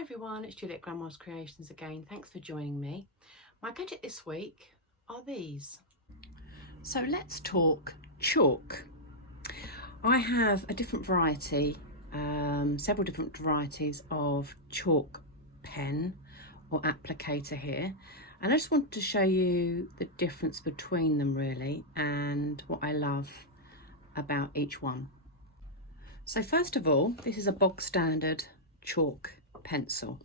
Hi everyone, it's Juliet Grandma's Creations again. Thanks for joining me. My gadget this week are these. So let's talk chalk. I have a different variety, several different varieties of chalk pen or applicator here, and I just wanted to show you the difference between them really and what I love about each one. So first of all, this is a bog standard chalk pencil,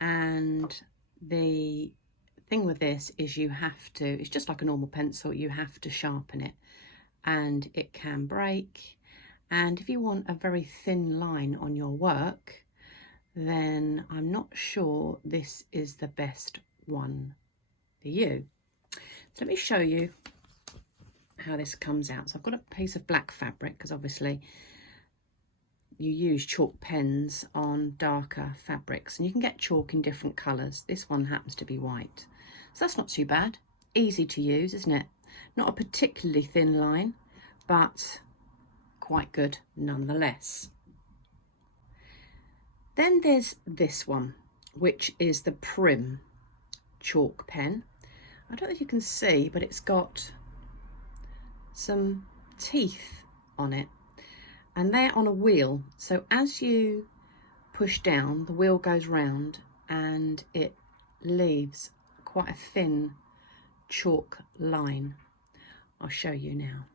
and the thing with this is it's just like a normal pencil, you have to sharpen it and it can break, and if you want a very thin line on your work, then I'm not sure this is the best one for you. So let me show you how this comes out. So I've got a piece of black fabric, because obviously you use chalk pens on darker fabrics, and you can get chalk in different colours. This one happens to be white, so that's not too bad. Easy to use, isn't it? Not a particularly thin line, but quite good nonetheless. Then there's this one, which is the Prim Chalk Pen. I don't know if you can see, but it's got some teeth on it, and they're on a wheel, so as you push down, the wheel goes round and it leaves quite a thin chalk line. I'll show you now.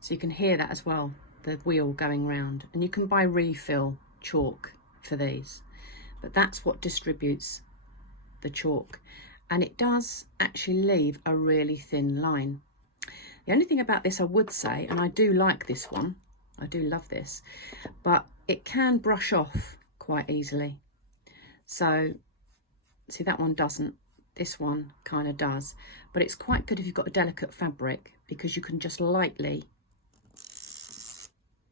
So you can hear that as well, the wheel going round, and you can buy refill chalk for these, but that's what distributes the chalk, and it does actually leave a really thin line. The only thing about this I would say, and I do like this one, I do love this, but it can brush off quite easily. So see, that one doesn't, this one kind of does, but it's quite good if you've got a delicate fabric, because you can just lightly,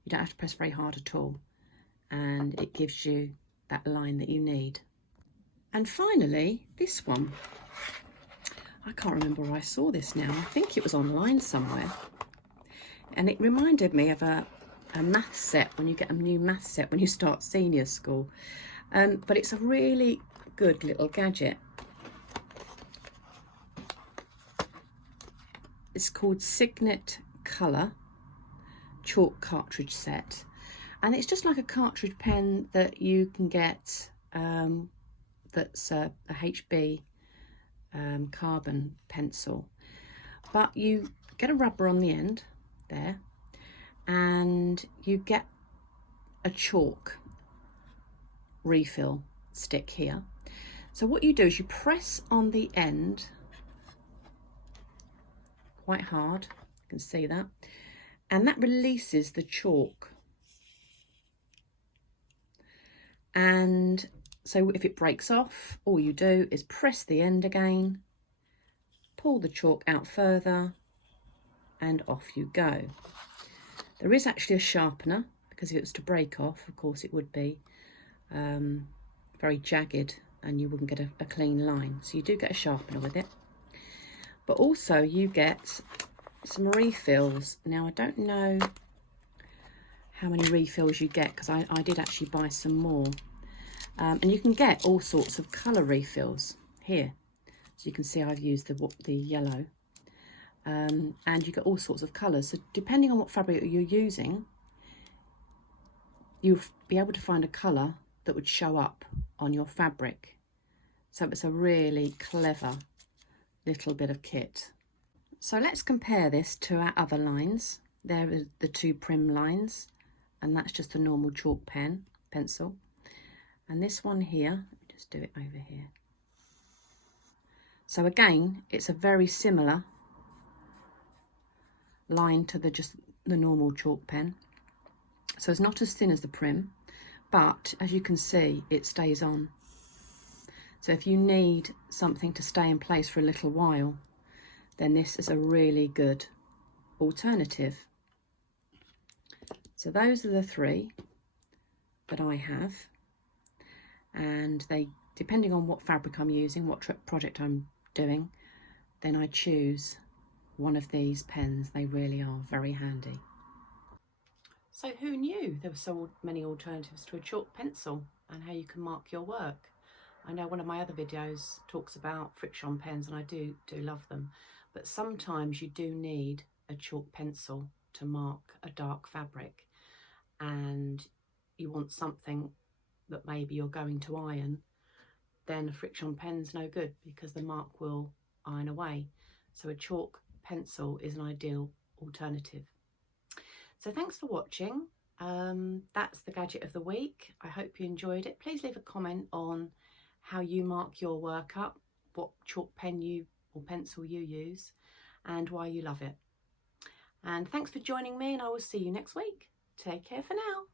you don't have to press very hard at all, and it gives you that line that you need. And finally, this one. I can't remember where I saw this now. I think it was online somewhere. And it reminded me of a math set, when you get a new math set when you start senior school. But it's a really good little gadget. It's called Signet Colour Chalk Cartridge Set. And it's just like a cartridge pen that you can get, that's a HB carbon pencil, but you get a rubber on the end there, and you get a chalk refill stick here. So what you do is you press on the end quite hard, you can see that, and that releases the chalk. And so if it breaks off, all you do is press the end again, pull the chalk out further, and off you go. There is actually a sharpener, because if it was to break off, of course it would be very jagged and you wouldn't get a clean line. So you do get a sharpener with it. But also you get some refills. Now I don't know how many refills you get, because I did actually buy some more. And you can get all sorts of colour refills here. So you can see I've used the yellow. And you get all sorts of colours. So depending on what fabric you're using, you'll be able to find a colour that would show up on your fabric. So it's a really clever little bit of kit. So let's compare this to our other lines. There are the two Prim lines, and that's just a normal chalk pencil. And this one here, let me just do it over here. So again, it's a very similar line to just the normal chalk pen. So it's not as thin as the Prim, but as you can see, it stays on. So if you need something to stay in place for a little while, then this is a really good alternative. So those are the three that I have. And they, depending on what fabric I'm using, what project I'm doing, then I choose one of these pens. They really are very handy. So who knew there were so many alternatives to a chalk pencil and how you can mark your work? I know one of my other videos talks about friction pens, and I do love them, but sometimes you do need a chalk pencil to mark a dark fabric, and you want something that maybe you're going to iron, then a friction pen's no good because the mark will iron away. So a chalk pencil is an ideal alternative. So thanks for watching. That's the gadget of the week. I hope you enjoyed it. Please leave a comment on how you mark your work up, what chalk pen or pencil you use, and why you love it. And thanks for joining me, and I will see you next week. Take care for now.